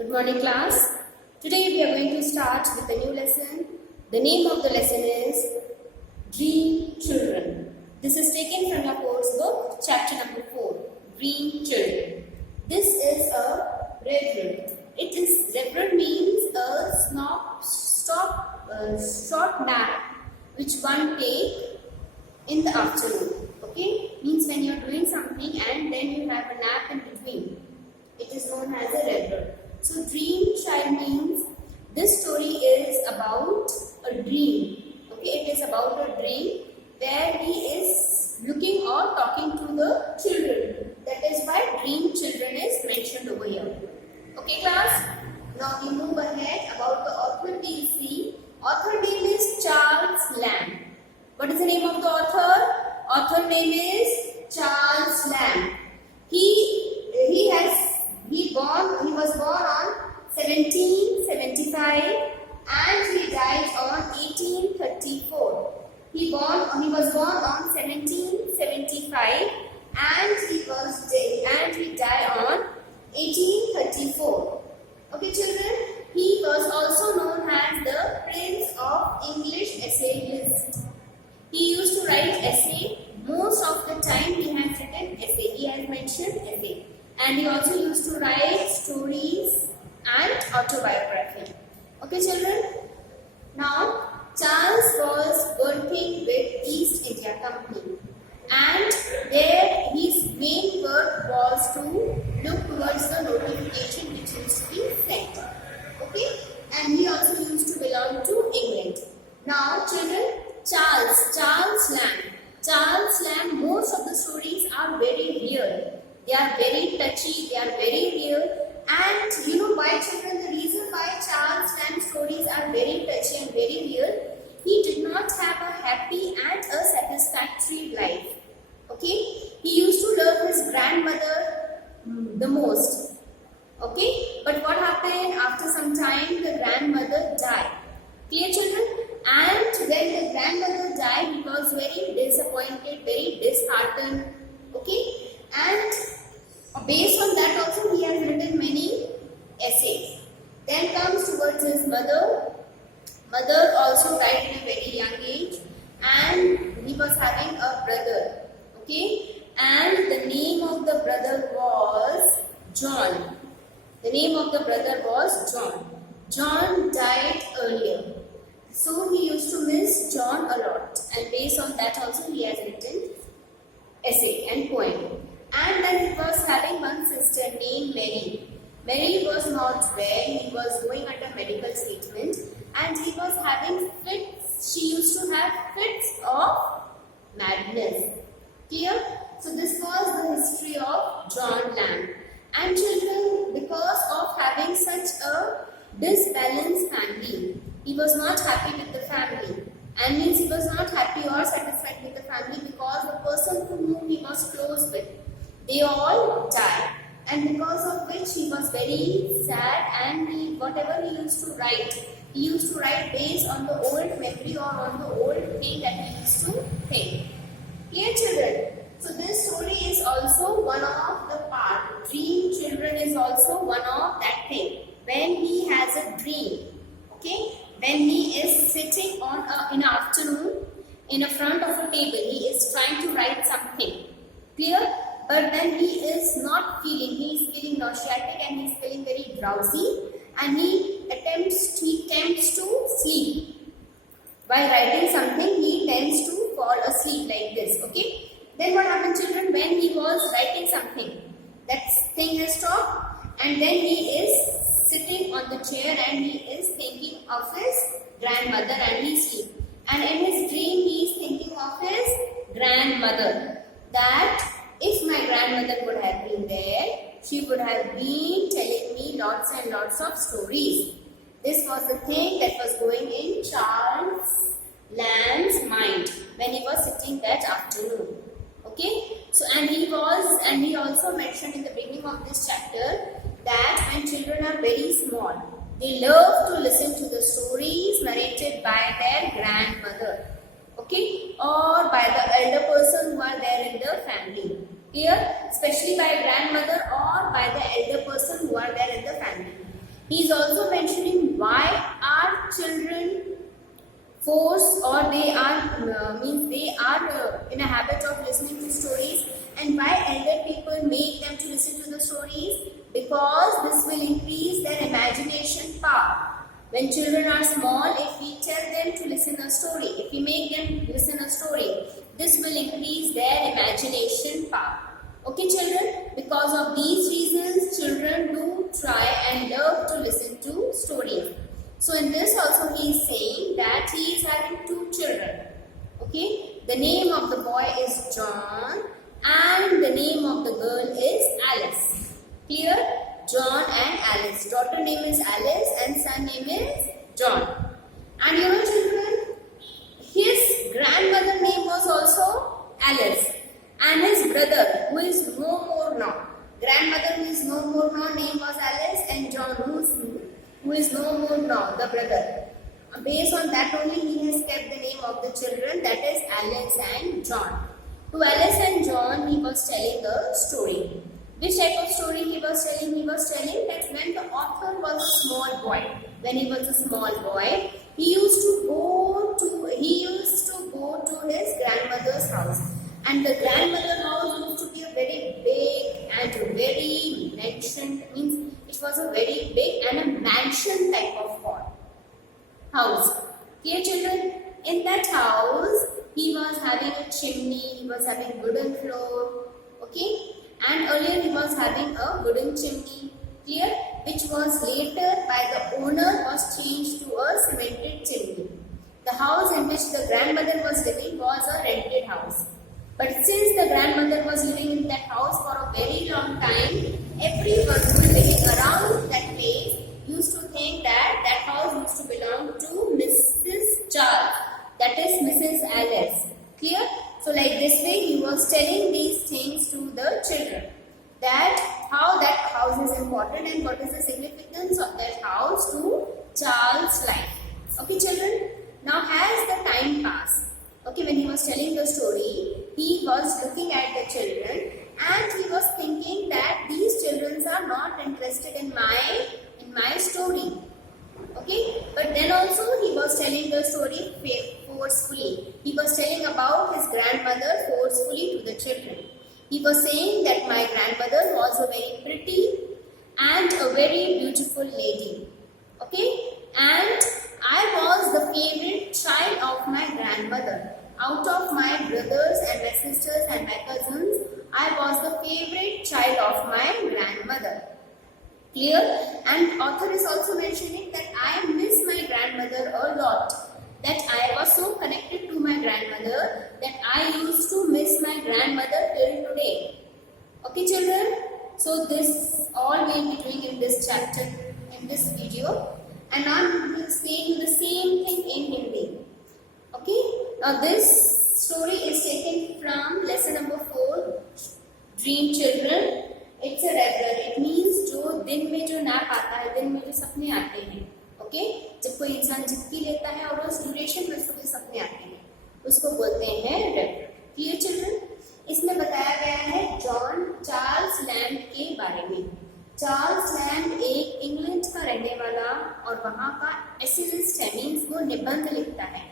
Good morning, class. Today we are going to start with a new lesson. The name of the lesson is Dream Children. This is taken from your course book, chapter number 4, Dream Children. This is a reverend. Reverend means a short nap which one take in the afternoon. Okay, means when you are doing something and then you have a nap in between. It is known as a reverend. So dream child means this story is about a dream. Okay, it is about a dream where he is looking or talking to the children. That is why dream children is mentioned over here. Okay, class. Now we move ahead. About the author, we see author name is Charles Lamb. What is the name of the author? Author name is Charles Lamb. He was born on 1775 and he died on 1834. He was born on 1775 and he died on 1834. Okay, children. He was also known as the Prince of English Essayists. He used to write essay. Most of the time he has written essay. He has mentioned essay. And he also used to write stories and autobiography. Okay, children? Now, Charles was working with East India Company. And there his main work was to look towards the notification which used to be sent. Okay? And he also used to belong to England. Now, children, Charles Lamb, most of the stories are very real. They are very touchy, they are very real. And you know why, children? The reason why Charles Lamb's stories are very touchy and very real, he did not have a happy and a satisfactory life. Okay? He used to love his grandmother the most. Okay? But what happened? After some time, the grandmother died. Clear, children? And when the grandmother died, he was very disappointed, very disheartened. Okay? And based on that also, he has written many essays. Then comes towards his mother. Mother also died in a very young age. And he was having a brother. Okay? And the name of the brother was John. The name of the brother was John. John died earlier. So he used to miss John a lot. And based on that also, he has written essay and poem. And then he was having one sister named Mary. Mary was not well. He was going under medical treatment. And he was having fits. She used to have fits of madness. Clear? So this was the history of John Lamb. And children, because of having such a disbalanced family, he was not happy with the family. And means he was not happy or satisfied with the family because the person to whom he was close with, they all died. And because of which he was very sad, and whatever he used to write based on the old memory or on the old thing that he used to think. Clear, children? So this story is also one of the part. Dream children is also one of that thing. When he has a dream, okay? When he is sitting in the afternoon in front of a table, he is trying to write something. Clear? But then he is not feeling, he is feeling nauseatic and he is feeling very drowsy, and he tends to sleep. By writing something, he tends to fall asleep like this. Okay? Then what happened, children? When he was writing something, that thing has stopped, and then he is sitting on the chair and he is thinking of his grandmother and he sleeps. And in his dream, he is thinking of his grandmother. That if my grandmother would have been there, she would have been telling me lots and lots of stories. This was the thing that was going in Charles Lamb's mind when he was sitting that afternoon. Okay? So and he also mentioned in the beginning of this chapter that when children are very small, they love to listen to the stories narrated by their grandmother. Okay? Or by the elder person who are there in the family. Here, especially by grandmother or by the elder person who are there in the family. He is also mentioning why are children forced or they are in a habit of listening to stories, and why elder people make them to listen to the stories, because this will increase their imagination power. When children are small, if we tell them to listen a story, if we make them listen a story, this will increase their imagination power. Okay children, because of these reasons children do try and love to listen to stories. So in this also he is saying that he is having two children. Okay, the name of the boy is John and the name of the girl is Alice. Clear? John and Alice. Daughter name is Alice and son name is John. And you know children, his grandmother name was also Alice, and his brother who is no more now, grandmother who is no more now name was Alice, and John who is no more now, the brother. Based on that only he has kept the name of the children, that is Alice and John. To Alice and John he was telling a story. Which type of story he was telling? He was telling that when the author was a small boy, he used to go to his grandmother's house, and the grandmother's house used to be a very big and very mansion, means it was a very big and a mansion type of house. Dear children, in that house he was having a chimney, he was having wooden floor, okay, and earlier he was having a wooden chimney, clear, which was later by the owner was changed to a cemented chimney. The house in which the grandmother was living was a rented house. But since the grandmother was living in that house for a very long time, everyone who was living around that place used to think that that house used to belong to Mrs. Charles, that is Mrs. Alice. Clear? So like this way he was telling these things to the children, that how that house is important and what is the significance of that house to Charles' life. Okay children? Now as the time passed, okay, when he was telling the story, he was looking at the children and he was thinking that these children are not interested in my story. Okay, but then also he was telling the story forcefully. He was telling about his grandmother forcefully to the children. He was saying that my grandmother was a very pretty and a very beautiful lady. Okay, and I was the favorite child of my grandmother. Out of my brothers and my sisters and my cousins, I was the favorite child of my grandmother. Clear? And author is also mentioning that I miss my grandmother a lot. That I was so connected to my grandmother that I used to miss my grandmother till today. Okay children? So this all we will be doing in this chapter, in this video. And now I will explain the same thing in Hindi. Okay? Now this story is taken from lesson number 4, Dream Children. It's a regular. It means जो दिन में जो nap आता है, दिन में जो सपने आते हैं, ओके, जब कोई इंसान झपकी लेता है और उस ड्यूरेशन में उसको सपने आते हैं, उसको बोलते हैं रेगुलर. Clear children? इसमें बताया गया है जॉन चार्ल्स लैम्ब के बारे में. चार्ल्स लैम्ब एक इंग्लैंड का रहने वाला और वहाँ का एसेइस्ट है, मीन्स वो निबंध लिखता है,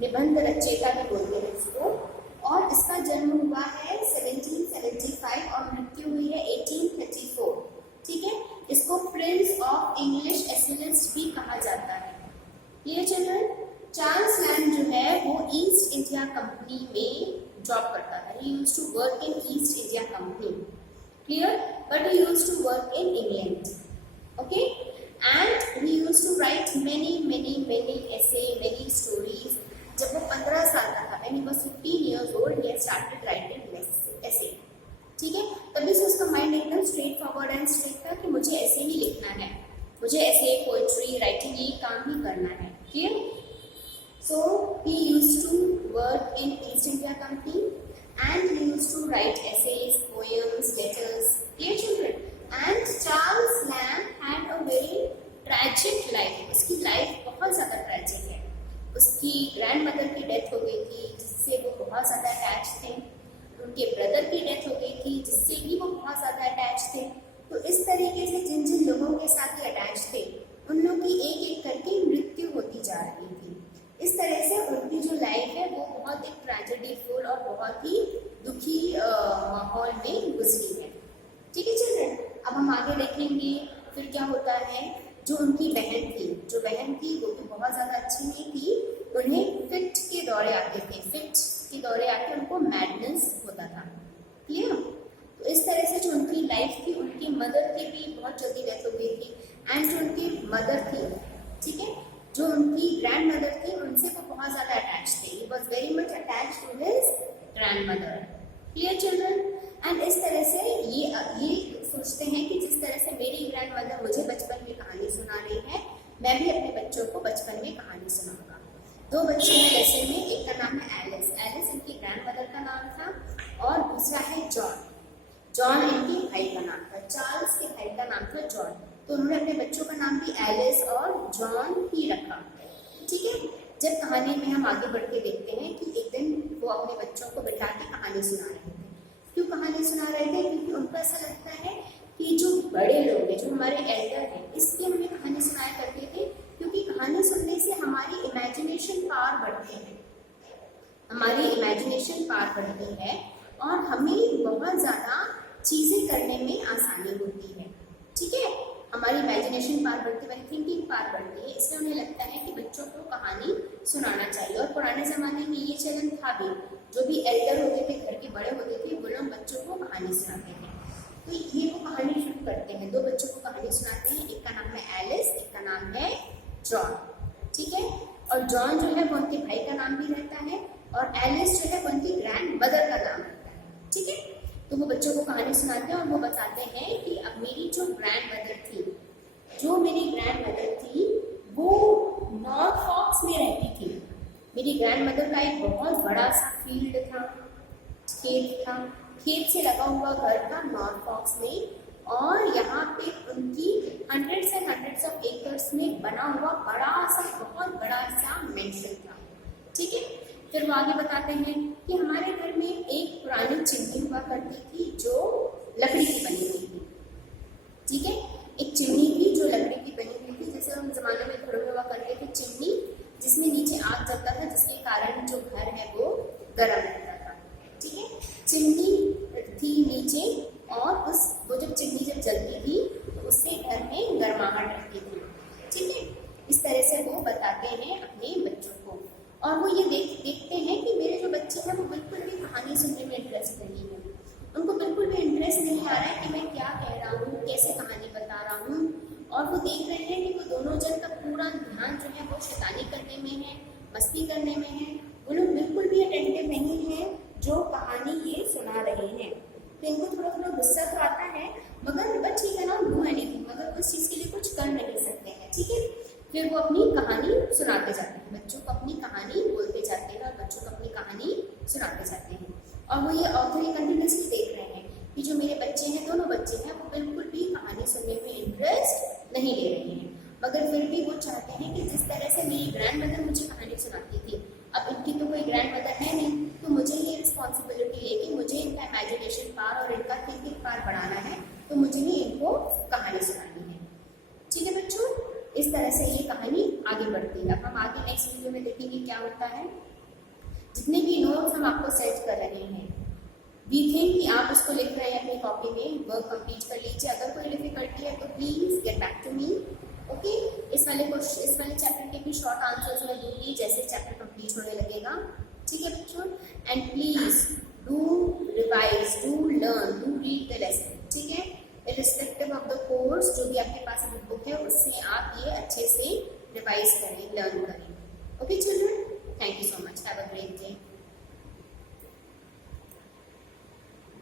निबंध रचयिता भी बोलते हैं इसको. और इसका जन्म हुआ है 1775 और मृत्यु हुई है 1834. ठीक है, इसको प्रिंस ऑफ इंग्लिश एसेइस्ट भी कहा जाता है. ये चिल्ड्रन, चार्ल्स लैम्ब जो है वो ईस्ट इंडिया कंपनी में जॉब करता है. He used to work in East India Company. Clear? But he used to work in England. Okay, and he used to write many essay, many stories. जब वो 15 साल का था, when he was 15 years old, he had started writing essay. ठीक है, तभी से उसका माइंड एकदम स्ट्रेट फॉरवर्ड एंड स्ट्रेट था कि मुझे ऐसे ही लिखना है, मुझे ऐसे पोएट्री राइटिंग ये काम ही करना है. Clear? So he used to work in East India Company and he used to write essays, poems, letters. Clear children? And Charles Lamb had a very tragic life. उसकी लाइफ बहुत ज़्यादा tragic है. उसकी ग्रैंडमदर की death हो गई थी जिससे वो बहुत ज़्यादा अटैच थे. उनके ब्रदर की डेथ हो गई थी जिससे भी वो बहुत ज़्यादा अटैच थे. तो इस तरीके से जिन जिन लोगों के साथ ये अटैच थे की एक एक करके मृत्यु होती जा रही थी। इस तरह से उनकी जो लाइफ है वो बहुत एक ट्रेजेडी फुल और बहुत ही दुखी माहौल में गुजरी है। ठीक है चिल्ड्रन, अब हम आगे देखेंगे फिर क्या होता है। जो उनकी बहन थी वो भी बहुत ज़्यादा अच्छी नहीं थी, उन्हें फिट के दौरे आते थे, फिट के दौरे आके उनको मैडनेस होता था। क्लियर? तो इस तरह से जो उनकी लाइफ थी, उनकी मदर की भी बहुत जल्दी डेथ हो गई थी। एंड जो उनकी मदर थी, ठीक है, जो उनकी ग्रैंड मदर थी, उनसे वो बहुत ज़्यादा अटैच थे। He was very much attach to his grandmother. Clear children? And इस तरह से ये सोचते हैं कि जिस तरह से मेरी ग्रैंड मदर मुझे बचपन में कहानी सुना रही है, मैं भी अपने बच्चों को बचपन में कहानी सुनाऊंगा। दो बच्चे हैं लेसन में, एक का नाम है एलिस। एलिस इनकी ग्रैंड मदर का नाम था और दूसरा है जॉन। जॉन इनके भाई का नाम था। चार्ल्स के भाई का नाम था जॉन। तो उन्होंने अपने बच्चों का नाम भी एलिस और जॉन ही रखा। ठीक है, जब कहानी में हम आगे बढ़ के देखते हैं कि एक दिन वो अपने बच्चों को बिठा के कहानी सुना रहे थे। क्यों कहानी सुना रहे थे? क्योंकि उनको ऐसा लगता है कि जो बड़े लोग हैं, जो हमारे एल्डर हैं, इसलिए हमें कहानी सुनाया करते थे, क्योंकि कहानी सुनने से हमारी इमेजिनेशन पावर बढ़ती है, हमारी इमेजिनेशन पावर बढ़ती है और हमें बहुत ज़्यादा चीज़ें करने में आसानी होती है। ठीक है, हमारी इमेजिनेशन पावर बढ़ती है, हमारी थिंकिंग पावर बढ़ती है, इसलिए उन्हें लगता है कि बच्चों को कहानी सुनाना चाहिए। और पुराने ज़माने में ये चलन था भी, जो भी एल्डर होते थे, घर के बड़े होते थे, वो लोग बच्चों को कहानी सुनाते थे। तो ये वो कहानी शुरू करते हैं, दो बच्चों को कहानी सुनाते हैं। एक का नाम है एलिस, एक का नाम है जॉन। ठीक है, और जॉन जो है वो उनके भाई का नाम भी रहता है और एलिस जो है वो उनकी ग्रैंड मदर का नाम रहता है। ठीक है, तो वो बच्चों को कहानी सुनाते हैं और वो बताते हैं कि अब मेरी जो ग्रैंड मदर थी वो नॉर्थफॉक्स में रहती थी। मेरी ग्रैंड मदर का एक बहुत बड़ा सा फील्ड था, खेत से लगा हुआ घर था नॉर्थफॉक्स में, और यहाँ पे उनकी hundreds and hundreds of acres में बना हुआ बहुत बड़ा सा मेंशन था। ठीक है, फिर वो आगे बताते हैं कि हमारे घर में एक पुरानी चिमनी हुआ करती थी जो लकड़ी की बनी हुई थी। ठीक है, एक चिमनी थी जो लकड़ी की बनी हुई थी, जैसे हम जमाने में घरों में हुआ करते थे चिमनी, जिसमें नीचे आग जलता था, जिसके कारण जो घर है वो गर्म रहता था। ठीक है, चिमनी थी नीचे और वो जब चिमनी जब जलती थी तो उससे घर में गर्माहट रहती थी। ठीक है, इस तरह से वो बताते हैं अपने बच्चों को, और वो ये देखते हैं कि मेरे जो बच्चे हैं वो बिल्कुल भी कहानी सुनने में इंटरेस्ट नहीं है, उनको बिल्कुल भी इंटरेस्ट नहीं आ रहा है कि मैं क्या कह रहा हूँ, कैसे कहानी बता रहा हूँ। और वो देख रहे हैं कि वो दोनों जन का पूरा ध्यान जो है वो शैतानी करने में है, मस्ती करने में है। वो लोग बिल्कुल भी अटेंटिव नहीं है जो कहानी ये सुना रहे हैं। तो इनको थोड़ा थोड़ा गुस्सा तो आता है, मगर बट ठीक है ना, डू एनीथिंग, मगर उस चीज़ के लिए कुछ कर नहीं सकते हैं। ठीक है, फिर वो अपनी कहानी सुनाते जाते हैं, बच्चों को अपनी कहानी बोलते जाते हैं और बच्चों को अपनी कहानी सुनाते जाते हैं। और वो ये ऑथर ये कंटिन्यूसली देख रहे हैं कि जो मेरे बच्चे हैं, दोनों बच्चे हैं, वो बिल्कुल भी कहानी सुनने में इंटरेस्ट नहीं ले रहे हैं, मगर फिर भी वो चाहते हैं कि जिस तरह से मेरी ग्रैंड मदर मुझे कहानी सुनाती थी, अब इनकी तो कोई ग्रैंड मदर है नहीं, तो मुझे ये रिस्पॉन्सिबिलिटी है कि मुझे इनका इमेजिनेशन पावर और इनका थिंकिंग पावर बढ़ाना है, तो मुझे ही इनको कहानी सुनानी है। ठीक है बच्चों, इस तरह से ये कहानी आगे बढ़ती है। अब हम आगे नेक्स्ट वीडियो में देखेंगे क्या होता है। जितने भी नोट्स हम आपको सेट कर रहे हैं, वी थिंक कि आप उसको लिख रहे हैं अपनी कॉपी में, वर्क कंप्लीट कर लीजिए। अगर कोई डिफिकल्टी है तो please get back to me. Okay, इस वाले चैप्टर के भी शॉर्ट आंसर्स मैं दूंगी जैसे चैप्टर कंप्लीट होने लगेगा। ठीक है बच्चों, and please do revise, do learn, do read the lesson. ठीक है, इर्रिस्पेक्टिव ऑफ द कोर्स, जो भी आपके पास बुक है उससे आप ये अच्छे से रिवाइज करें, लर्न करें। Okay children, thank you so much, have a great day.